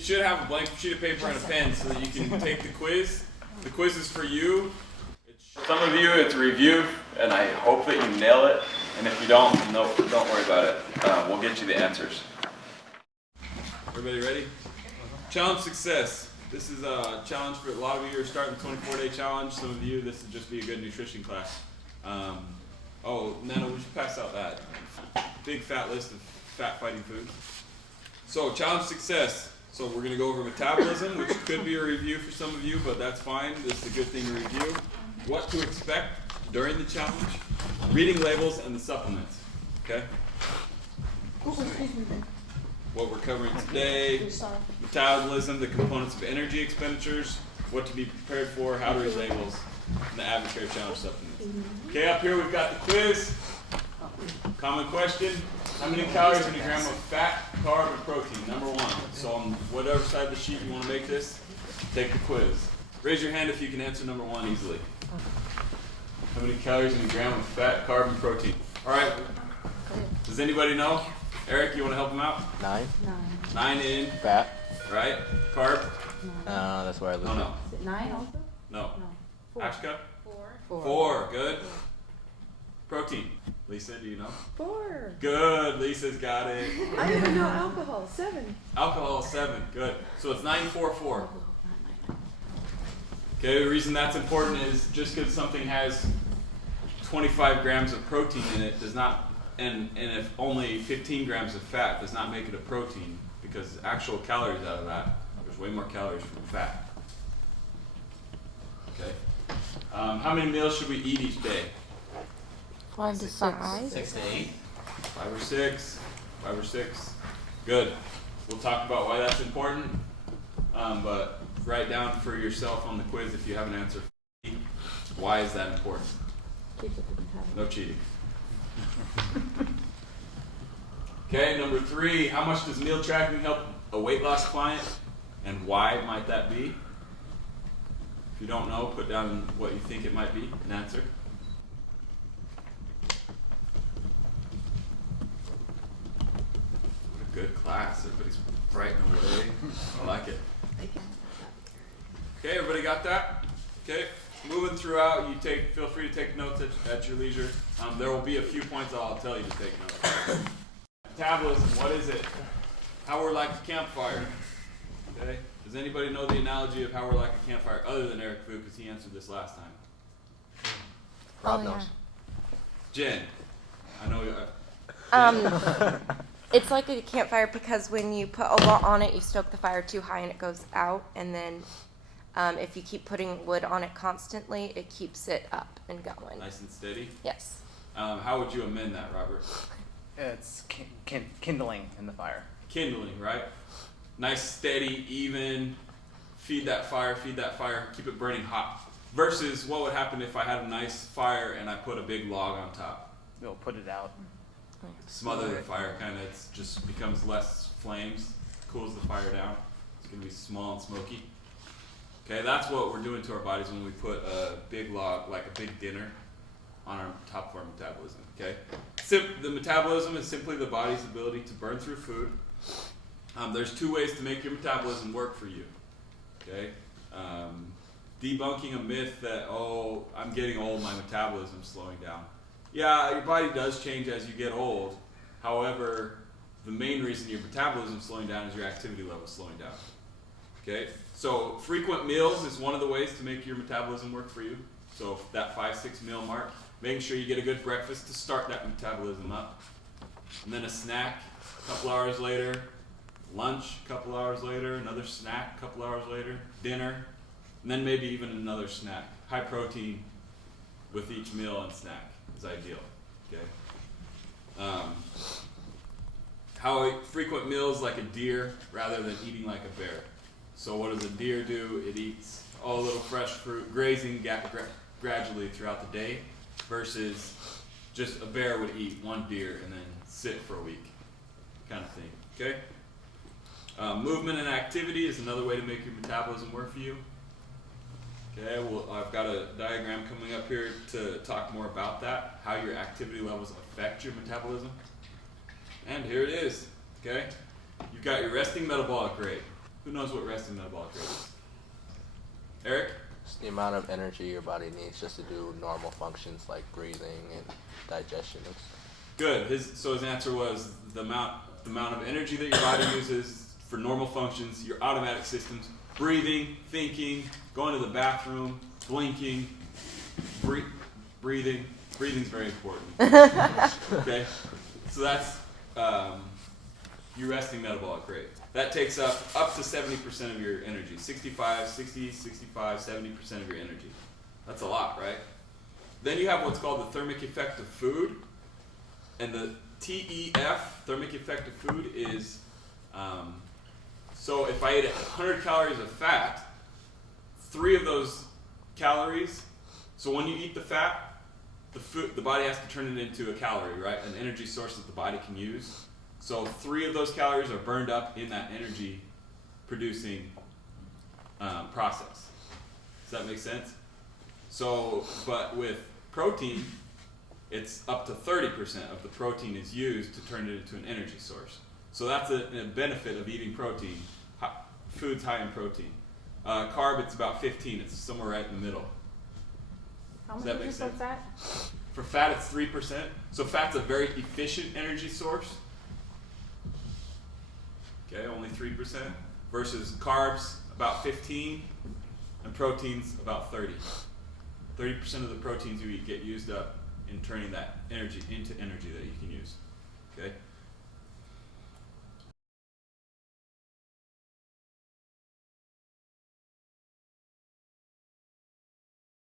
You should have a blank sheet of paper and a pen so that you can take the quiz. The quiz is for you. For some of you, it's a review, and I hope that you nail it. And if you don't, no, don't worry about it. We'll get you the answers. Everybody ready? Challenge success. This is a challenge for a lot of you are starting the 24-day challenge. Some of you, this would just be a good nutrition class. Oh, Nana, we should pass out that big fat list of fat-fighting foods. So, challenge success. So we're going to go over metabolism, which could be a review for some of you, but that's fine. This is a good thing to review. What to expect during the challenge, reading labels, and the supplements. Okay? What we're covering today, metabolism, the components of energy expenditures, what to be prepared for, how to read labels, and the Advocare Challenge supplements. Okay, up here we've got the quiz. Common question, how many calories in a gram of fat, carb, and protein? Number one. So on whatever side of the sheet you want to make this, take the quiz. Raise your hand if you can answer number one easily. How many calories in a gram of fat, carb, and protein? All right. Does anybody know? Eric, you want to help him out? 9. 9 in Fat. Right? Carb? That's where I lose. No. Is it 9 also? No. 4. Ashka? 4. 4. Good. Protein. Lisa, do you know? 4. Good. Lisa's got it. I didn't even know alcohol. 7. Alcohol, 7. Good. So it's 9, 4, 4. Okay, the reason that's important is just because something has 25 grams of protein in it does not, and if only 15 grams of fat does not make it a protein, because actual calories out of that, there's way more calories from fat. Okay. How many meals should we eat each day? 5 to 6. 6 to 8. 5 or 6. 5 or 6. Good. We'll talk about why that's important, but write down for yourself on the quiz if you have an answer. Why is that important? No cheating. Okay, number 3, how much does meal tracking help a weight loss client, and why might that be? If you don't know, put down what you think it might be, an answer. What a good class, everybody's brightening away. I like it. Okay, everybody got that? Okay, moving throughout, feel free to take notes at your leisure. There will be a few points I'll tell you to take notes. Metabolism, what is it? How we're like a campfire. Okay, does anybody know the analogy of how we're like a campfire other than Eric Fu, because he answered this last time? Rob Oh, knows. Jen, I know It's like a campfire because when you put a lot on it, you stoke the fire too high and it goes out. And then if you keep putting wood on it constantly, it keeps it up and going. nice and steady. Yes. How would you amend that, Robert? It's kindling in the fire. Kindling, right? Nice, steady, even, feed that fire, keep it burning hot. Versus what would happen if I had a nice fire and I put a big log on top? We'll put it out. Smother the fire, kind of, it just becomes less flames, cools the fire down. It's going to be small and smoky. Okay, that's what we're doing to our bodies when we put a big log, like a big dinner, on our top of our metabolism, okay? The metabolism is simply the body's ability to burn through food. There's 2 ways to make your metabolism work for you, okay? Debunking a myth that, oh, I'm getting old, my metabolism's slowing down. Yeah, your body does change as you get old. However, the main reason your metabolism's slowing down is your activity level slowing down, okay? So frequent meals is one of the ways to make your metabolism work for you. So that 5-6 meal mark, making sure you get a good breakfast to start that metabolism up. And then a snack a couple hours later, lunch a couple hours later, another snack a couple hours later, dinner, and then maybe even another snack. High protein with each meal and snack is ideal, okay? How frequent meals like a deer rather than eating like a bear. So what does a deer do? It eats all little fresh fruit, grazing gradually throughout the day, versus just a bear would eat one deer and then sit for a week, kind of thing, okay? Movement and activity is another way to make your metabolism work for you. Okay, well, I've got a diagram coming up here to talk more about that, how your activity levels affect your metabolism. And here it is, okay? You've got your resting metabolic rate. Who knows what resting metabolic rate is? Eric? It's the amount of energy your body needs just to do normal functions like breathing and digestion. Good. His answer was the amount of energy that your body uses for normal functions, your automatic systems, breathing, thinking, going to the bathroom, blinking, breathing. Breathing's very important. Okay? So that's your resting metabolic rate. That takes up to 70% of your energy. 65, 70% of your energy. That's a lot, right? Then you have what's called the thermic effect of food. And the TEF, thermic effect of food, is, so if I ate 100 calories of fat, 3 of those calories, so when you eat the fat, the body has to turn it into a calorie, right? An energy source that the body can use. So 3 of those calories are burned up in that energy producing process. Does that make sense? So, but with protein, it's up to 30% of the protein is used to turn it into an energy source. So that's a benefit of eating protein, foods high in protein. Carb, it's about 15. It's somewhere right in the middle. How Does much that make is it for sense? fat? For fat, it's 3%. So fat's a very efficient energy source. Okay, only 3%. Versus carbs, about 15. And proteins, about 30. 30% of the proteins you eat get used up in turning that energy into energy that you can use. Okay?